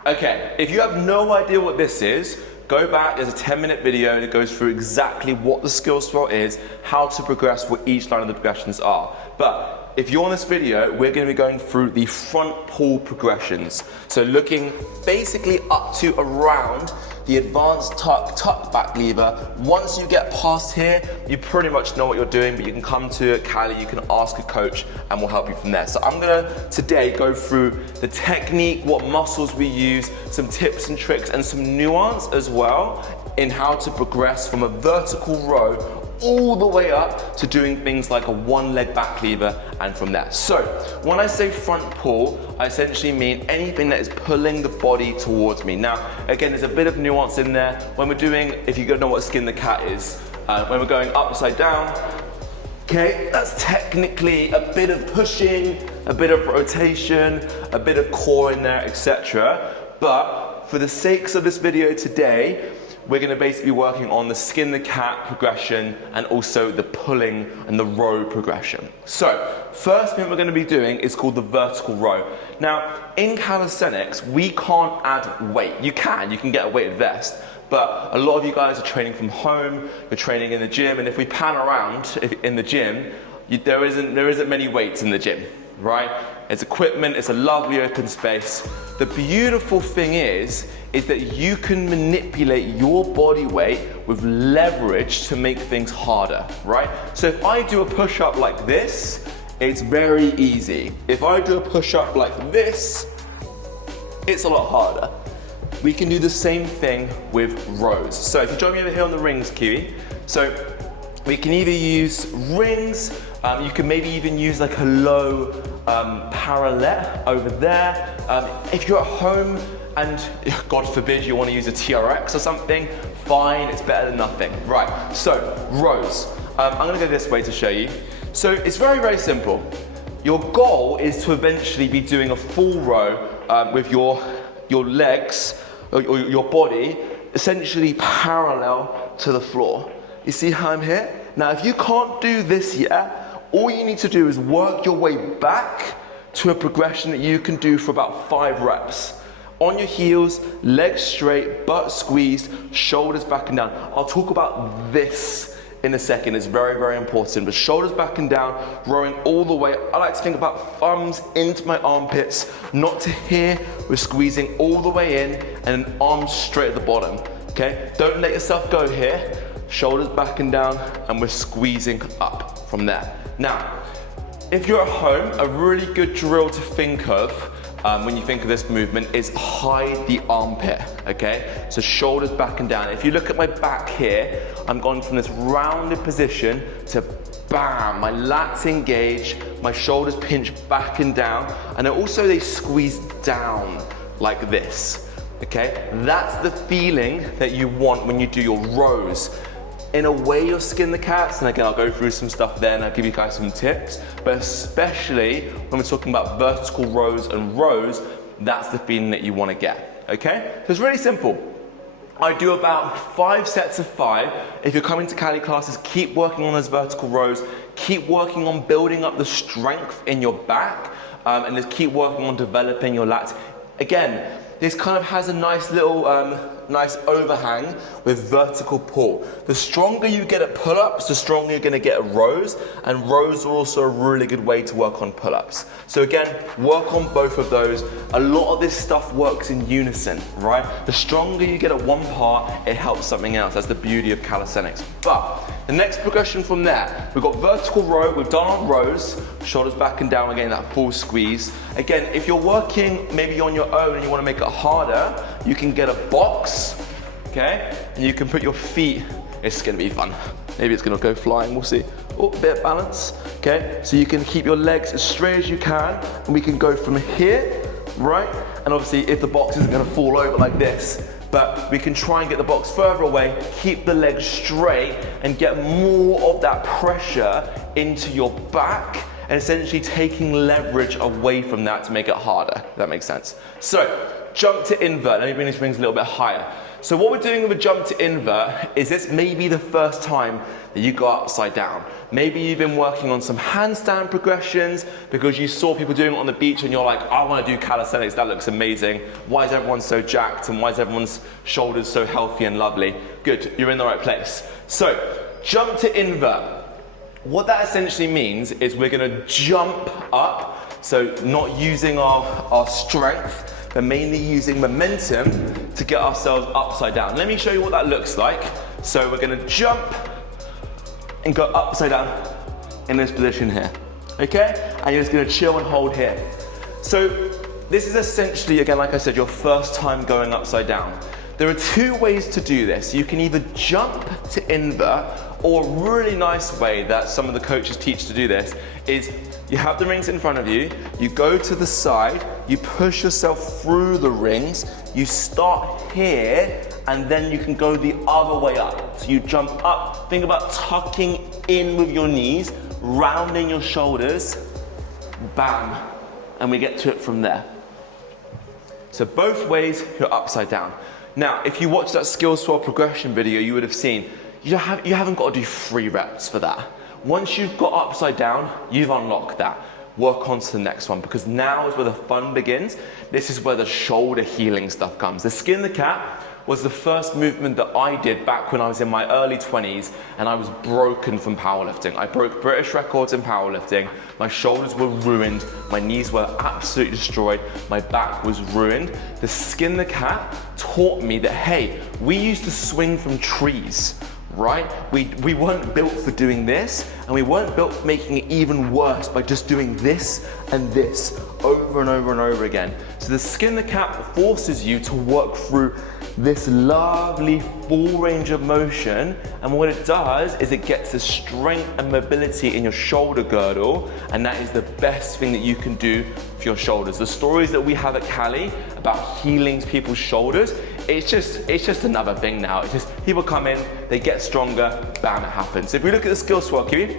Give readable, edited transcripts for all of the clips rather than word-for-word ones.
Okay, if you have no idea what this is, go back, there's a 10-minute video that goes through exactly what the skill spot is, how to progress, what each line of the progressions are. But if you're on this video, we're going to be going through the front pull progressions. So looking basically up to around the advanced tuck back lever. Once you get past here, you pretty much know what you're doing, but you can come to Cali, you can ask a coach, and we'll help you from there. So I'm gonna today go through the technique, what muscles we use, some tips and tricks, and some nuance as well in how to progress from a vertical row all the way up to doing things like a one-leg back lever and from there. So when I say front pull, I essentially mean anything that is pulling the body towards me. Now, again, there's a bit of nuance in there. When we're doing, if you don't know what skin the cat is, when we're going upside down, okay, that's technically a bit of pushing, a bit of rotation, a bit of core in there, etc. But for the sakes of this video today, we're going to basically be working on the skin the cat progression and also the pulling and the row progression. So, first thing we're going to be doing is called the vertical row. Now, in calisthenics, we can't add weight. You can get a weighted vest, but a lot of you guys are training from home, you're training in the gym, and if we pan around in the gym, there isn't many weights in the gym, right? It's equipment, it's a lovely open space. The beautiful thing is that you can manipulate your body weight with leverage to make things harder, right? So if I do a push-up like this, it's very easy. If I do a push-up like this, it's a lot harder. We can do the same thing with rows. So if you join me over here on the rings, Kiwi, so we can either use rings, you can maybe even use like a low parallel over there. If you're at home and God forbid you want to use a TRX or something, fine, it's better than nothing. Right, so rows. I'm gonna go this way to show you. So it's very, very simple. Your goal is to eventually be doing a full row with your legs, or your body, essentially parallel to the floor. You see how I'm here? Now, if you can't do this yet, all you need to do is work your way back to a progression that you can do for about 5 reps. On your heels, legs straight, butt squeezed, shoulders back and down. I'll talk about this in a second, it's very, very important. But shoulders back and down, rowing all the way. I like to think about thumbs into my armpits, not to here, we're squeezing all the way in, and then arms straight at the bottom, okay? Don't let yourself go here. Shoulders back and down, and we're squeezing up from there. Now, if you're at home, a really good drill to think of when you think of this movement is hide the armpit, okay? So shoulders back and down. If you look at my back here, I'm going from this rounded position to bam, my lats engage, my shoulders pinch back and down, and then also they squeeze down like this, okay? That's the feeling that you want when you do your rows. In a way, you'll skin the cats, and again, I'll go through some stuff there and I'll give you guys some tips, but especially when we're talking about vertical rows and rows, that's the feeling that you want to get, okay? So it's really simple. I do about 5 sets of 5. If you're coming to Cali classes, keep working on those vertical rows, keep working on building up the strength in your back, and just keep working on developing your lats. Again, this kind of has a nice little nice overhang with vertical pull. The stronger you get at pull-ups, the stronger you're going to get at rows, and rows are also a really good way to work on pull-ups. So again, work on both of those. A lot of this stuff works in unison, right? The stronger you get at one part, it helps something else. That's the beauty of calisthenics. But the next progression from there, we've got vertical row, we've done our rows, shoulders back and down again, that full squeeze. Again, if you're working maybe on your own and you want to make it harder, you can get a box, okay? And you can put your feet, it's gonna be fun. Maybe it's gonna go flying, we'll see. Oh, a bit of balance, okay? So you can keep your legs as straight as you can, and we can go from here, right? And obviously if the box isn't gonna fall over like this, but we can try and get the box further away, keep the legs straight, and get more of that pressure into your back, and essentially taking leverage away from that to make it harder, if that makes sense. So, jump to invert. Let me bring these rings a little bit higher. So what we're doing with a jump to invert is this may be the first time that you go upside down. Maybe you've been working on some handstand progressions because you saw people doing it on the beach and you're like, I want to do calisthenics, that looks amazing. Why is everyone so jacked and why is everyone's shoulders so healthy and lovely? Good, you're in the right place. So, jump to invert. What that essentially means is we're going to jump up, so not using our strength, but mainly using momentum to get ourselves upside down. Let me show you what that looks like. So we're going to jump and go upside down in this position here, okay? And you're just going to chill and hold here. So this is essentially, again, like I said, your first time going upside down. There are two ways to do this. You can either jump to invert, or a really nice way that some of the coaches teach to do this is you have the rings in front of you, you go to the side, you push yourself through the rings, you start here, and then you can go the other way up. So you jump up, think about tucking in with your knees, rounding your shoulders, bam, and we get to it from there. So both ways, you're upside down. Now, if you watch that Skill Swell progression video, you would have seen you haven't got to do 3 reps for that. Once you've got upside down, you've unlocked that. Work on to the next one, because now is where the fun begins. This is where the shoulder healing stuff comes. The skin the cat was the first movement that I did back when I was in my early 20s and I was broken from powerlifting. I broke British records in powerlifting. My shoulders were ruined. My knees were absolutely destroyed. My back was ruined. The skin the cat taught me that, hey, we used to swing from trees, right? We weren't built for doing this, and we weren't built for making it even worse by just doing this and this over and over and over again. So the skin the cat forces you to work through this lovely full range of motion, and what it does is it gets the strength and mobility in your shoulder girdle, and that is the best thing that you can do for your shoulders. The stories that we have at Cali about healing people's shoulders, it's just another thing now. It's just people come in, they get stronger, bam, it happens. So if we look at the skill swell, Kiwi,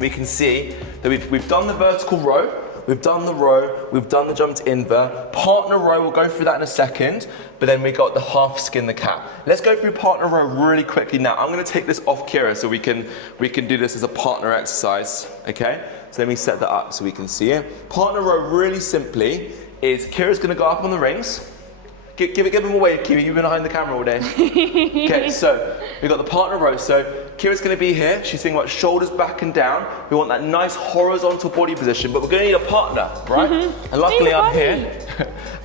we can see that we've done the vertical row, we've done the row, we've done the jump to invert. Partner row, we'll go through that in a second, but then we got the half skin the cat. Let's go through partner row really quickly now. I'm gonna take this off Kira so we can do this as a partner exercise, okay? So let me set that up so we can see it. Partner row, really simply, is Kira's gonna go up on the rings. Give them away, Kira, you've been behind the camera all day. Okay, so we've got the partner row. So Kira's gonna be here. She's thinking about shoulders back and down. We want that nice horizontal body position, but we're gonna need a partner, right? And luckily I'm here.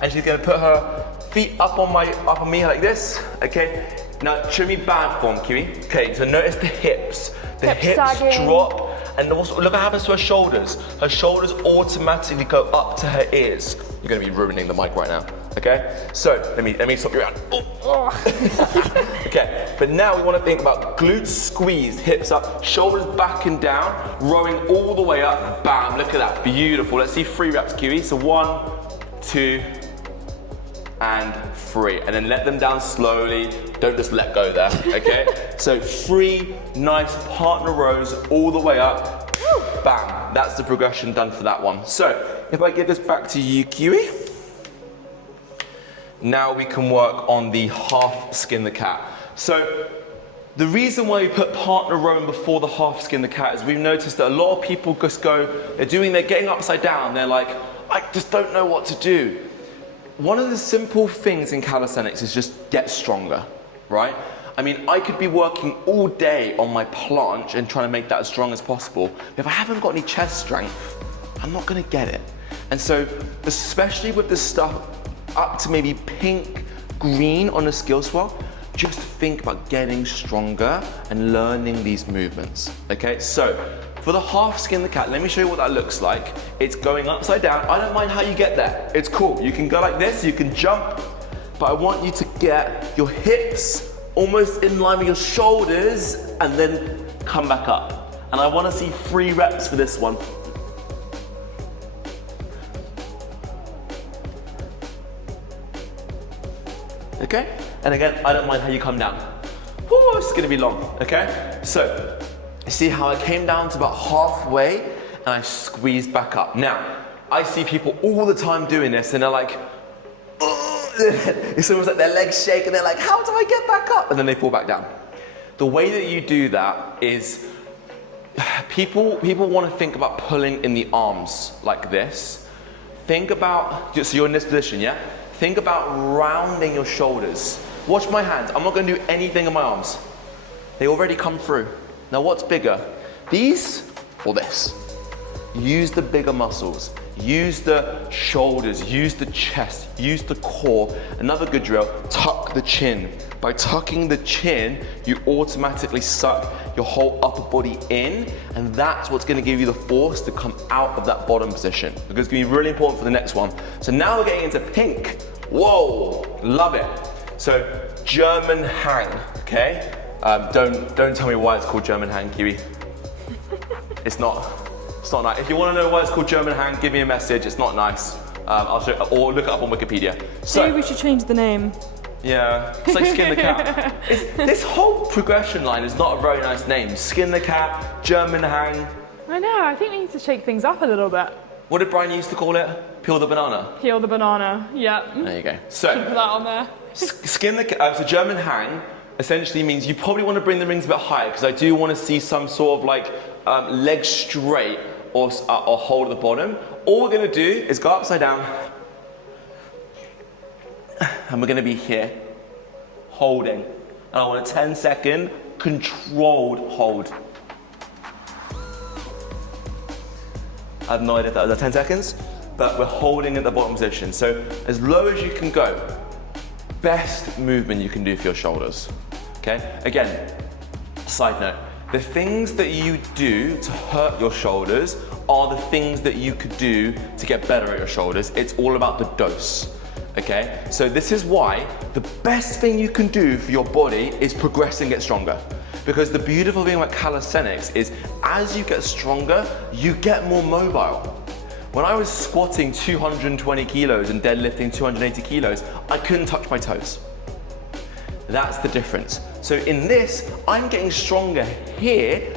And she's gonna put her feet up on me like this, okay? Now show me bad form, Kiwi. Okay, so notice the hips. The hips drop, and also look what happens to her shoulders. Her shoulders automatically go up to her ears. You're gonna be ruining the mic right now. Okay, so let me swap you around. Oh. Okay, but now we want to think about glutes squeezed, hips up, shoulders back and down, rowing all the way up. Bam! Look at that, beautiful. Let's see 3 reps, Kiwi. So 1, 2, and 3, and then let them down slowly. Don't just let go there. Okay. So 3 nice partner rows all the way up. Bam! That's the progression done for that one. So if I give this back to you, Kiwi. Now we can work on the half skin the cat. So the reason why we put partner rowing before the half skin the cat is we've noticed that a lot of people just go, they're getting upside down, they're like, I just don't know what to do. One of the simple things in calisthenics is just get stronger, right? I mean, I could be working all day on my planche and trying to make that as strong as possible. If I haven't got any chest strength, I'm not gonna get it. And so, especially with this stuff up to maybe pink, green on a skill swell, just think about getting stronger and learning these movements, okay? So, for the half skin the cat, let me show you what that looks like. It's going upside down. I don't mind how you get there. It's cool. You can go like this, you can jump, but I want you to get your hips almost in line with your shoulders and then come back up. And I want to see 3 reps for this one. Okay? And again, I don't mind how you come down. Woo, it's gonna be long, okay? So, you see how I came down to about halfway and I squeezed back up. Now, I see people all the time doing this and they're like, it's almost like their legs shake and they're like, how do I get back up? And then they fall back down. The way that you do that is, people want to think about pulling in the arms like this. Think about, so you're in this position, yeah? Think about rounding your shoulders. Watch my hands. I'm not going to do anything in my arms. They already come through. Now what's bigger? These or this? Use the bigger muscles. Use the shoulders, use the chest, use the core. Another good drill, tuck the chin. By tucking the chin, you automatically suck your whole upper body in, and that's what's gonna give you the force to come out of that bottom position, because it's gonna be really important for the next one. So now we're getting into pink. Whoa, love it. So German hang, okay? Don't tell me why it's called German hang, Kiwi. It's not nice. If you want to know why it's called German hang, give me a message. It's not nice. I'll show, or look it up on Wikipedia. So maybe we should change the name. Yeah, it's like skin the cat. This whole progression line is not a very nice name. Skin the cat, German hang. I know. I think we need to shake things up a little bit. What did Brian used to call it? Peel the banana. Peel the banana. Yeah. There you go. So put that on there. Skin the cat. So German hang essentially means you probably want to bring the rings a bit higher, because I do want to see some sort of like leg straight or hold at the bottom. All we're going to do is go upside down, and we're going to be here, holding. And I want a 10-second controlled hold. I have no idea if that was 10 seconds, but we're holding at the bottom position. So as low as you can go, best movement you can do for your shoulders. Okay? Again, side note, the things that you do to hurt your shoulders are the things that you could do to get better at your shoulders. It's all about the dose. Okay? So this is why the best thing you can do for your body is progress and get stronger. Because the beautiful thing about calisthenics is as you get stronger, you get more mobile. When I was squatting 220 kilos and deadlifting 280 kilos, I couldn't touch my toes. That's the difference. So in this, I'm getting stronger here.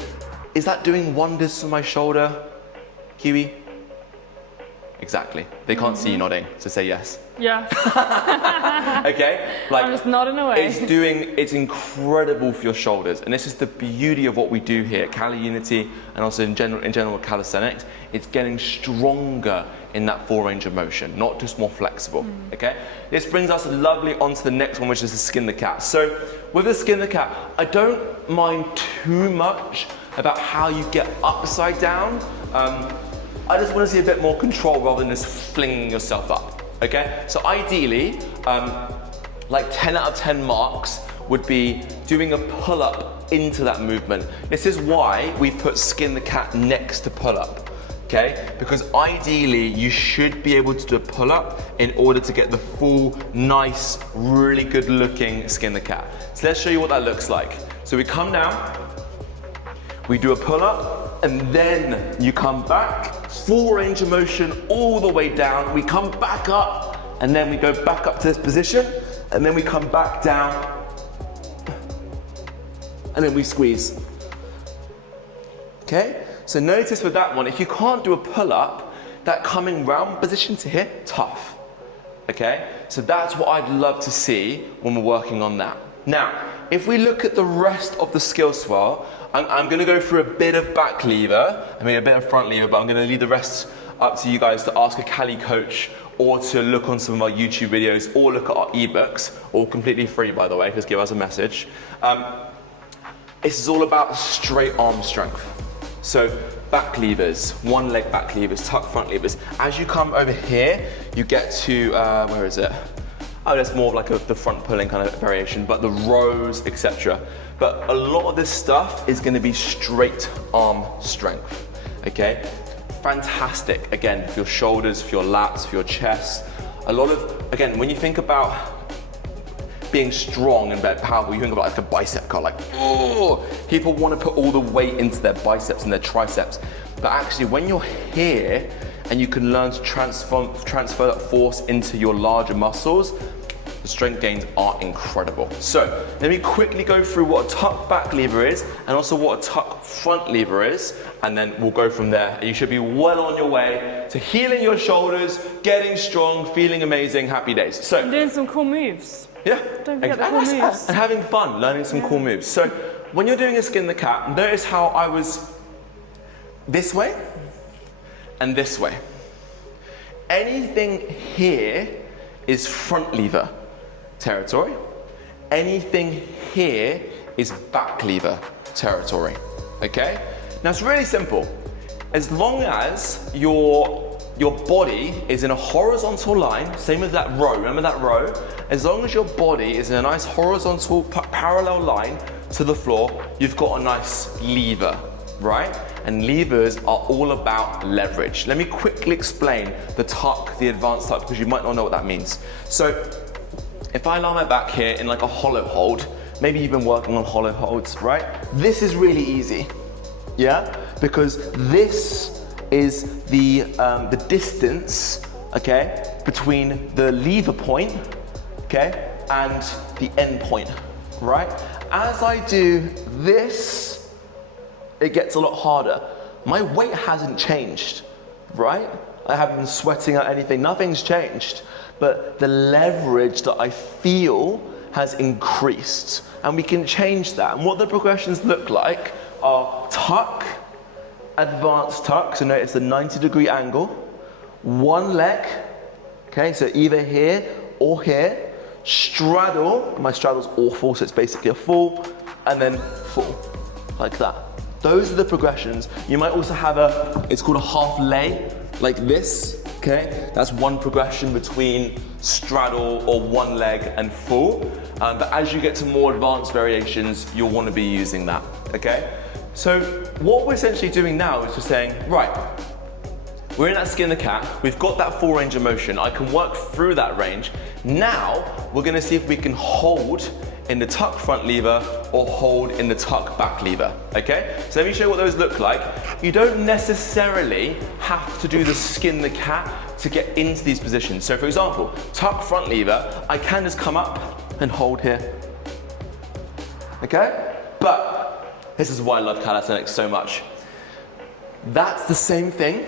Is that doing wonders for my shoulder, Kiwi? Exactly. They can't see you nodding, so say yes. Yeah. Okay? Like, I'm just nodding away. It's incredible for your shoulders, and this is the beauty of what we do here at CaliUnity and also in general calisthenics. It's getting stronger in that full range of motion, not just more flexible. Okay? This brings us lovely onto the next one, which is the skin the cat. So with the skin the cat, I don't mind too much about how you get upside down. I just want to see a bit more control rather than just flinging yourself up, okay? So ideally, like 10 out of 10 marks would be doing a pull-up into that movement. This is why we put skin the cat next to pull-up, okay? Because ideally, you should be able to do a pull-up in order to get the full, nice, really good looking skin the cat. So let's show you what that looks like. So we come down, we do a pull-up, and then you come back, full range of motion all the way down. We come back up, and then we go back up to this position, and then we come back down, and then we squeeze. Okay? So notice with that one, if you can't do a pull-up, that coming round position to here, tough. Okay? So that's what I'd love to see when we're working on that. Now, if we look at the rest of the skill swell, I'm going to go through a bit of back lever, I mean a bit of front lever, but I'm going to leave the rest up to you guys to ask a Cali coach or to look on some of our YouTube videos or look at our ebooks, all completely free by the way, just give us a message. This is all about straight arm strength. So back levers, one leg back levers, tuck front levers. As you come over here, you get to, where is it? Oh, that's more of like the front pulling kind of variation, but the rows, etc. But a lot of this stuff is going to be straight arm strength, okay? Fantastic, again, for your shoulders, for your lats, for your chest. A lot of, again, when you think about being strong and very powerful, you think about like a bicep curl, like, oh, people want to put all the weight into their biceps and their triceps. But actually, when you're here, and you can learn to transfer that force into your larger muscles, the strength gains are incredible. So let me quickly go through what a tuck back lever is and also what a tuck front lever is, and then we'll go from there. You should be well on your way to healing your shoulders, getting strong, feeling amazing, happy days. So and doing some cool moves. Yeah, Don't forget the cool moves. And having fun, learning some cool moves. So when you're doing a skin the cat, notice how I was this way and this way. Anything here is front lever territory. Anything here is back lever territory, okay? Now it's really simple. As long as your body is in a horizontal line, same as that row, remember that row? As long as your body is in a nice horizontal parallel line to the floor, you've got a nice lever, right? And levers are all about leverage. Let me quickly explain the tuck, the advanced tuck, because you might not know what that means. So if I lie my back here in like a hollow hold, maybe you've been working on hollow holds, right? This is really easy, yeah? Because this is the distance, okay, between the lever point, okay, and the end point, right? As I do this, it gets a lot harder. My weight hasn't changed, right? I haven't been sweating out anything, nothing's changed. But the leverage that I feel has increased. And we can change that. And what the progressions look like are tuck, advanced tuck, so notice the 90-degree angle, one leg, okay, so either here or here, straddle, my straddle's awful, so it's basically a full, and then full, like that. Those are the progressions. You might also have it's called a half lay, like this, okay? That's one progression between straddle or one leg and full. But as you get to more advanced variations, you'll want to be using that, okay? So what we're essentially doing now is just saying, right, we're in that skin the cat, we've got that full range of motion, I can work through that range. Now, we're gonna see if we can hold in the tuck front lever or hold in the tuck back lever, okay? So let me show you what those look like. You don't necessarily have to do the skin the cat to get into these positions. So for example, tuck front lever, I can just come up and hold here, okay? But this is why I love calisthenics so much. That's the same thing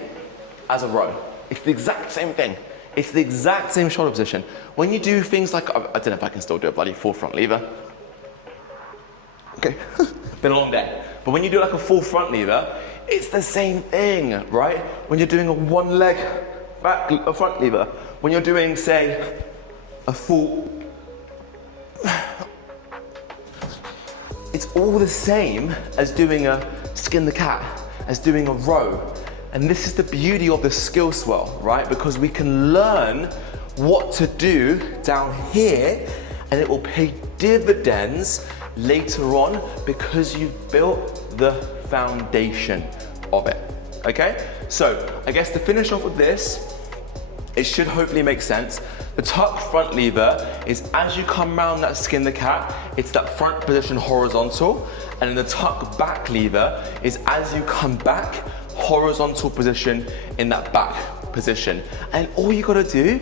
as a row. It's the exact same thing. It's the exact same shoulder position. When you do things like, I don't know if I can still do a bloody full front lever. Okay, been a long day. But when you do like a full front lever, it's the same thing, right? When you're doing a one leg a front lever, when you're doing, say, a full, it's all the same as doing a skin the cat, as doing a row. And this is the beauty of the skill swell, right? Because we can learn what to do down here and it will pay dividends later on because you've built the foundation of it, okay? So I guess to finish off with this, it should hopefully make sense. The tuck front lever is as you come around that skin the cat, it's that front position horizontal, and then the tuck back lever is as you come back, horizontal position in that back position. And all you gotta do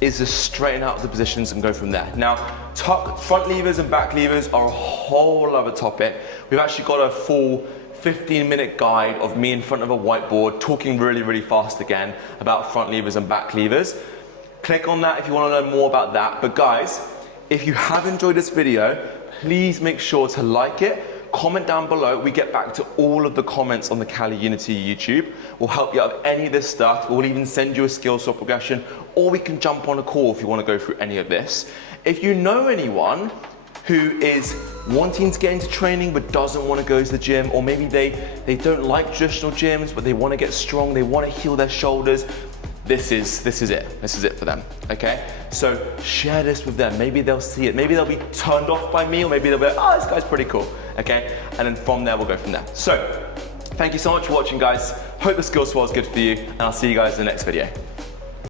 is just straighten out the positions and go from there. Now, tuck front levers and back levers are a whole other topic. We've actually got a full 15-minute guide of me in front of a whiteboard talking really, really fast again about front levers and back levers. Click on that if you want to learn more about that. But guys, if you have enjoyed this video, please make sure to like it, comment down below. We get back to all of the comments on the CaliUnity YouTube. We'll help you out with any of this stuff. We'll even send you a skill swap progression, or we can jump on a call if you want to go through any of this. If you know anyone who is wanting to get into training but doesn't want to go to the gym, or maybe they don't like traditional gyms but they want to get strong, they want to heal their shoulders, this is it for them, okay? So share this with them. Maybe they'll see it. Maybe they'll be turned off by me, or maybe they'll be like, oh, this guy's pretty cool, okay? And then from there, we'll go from there. So thank you so much for watching, guys. Hope the skill swell is good for you, and I'll see you guys in the next video.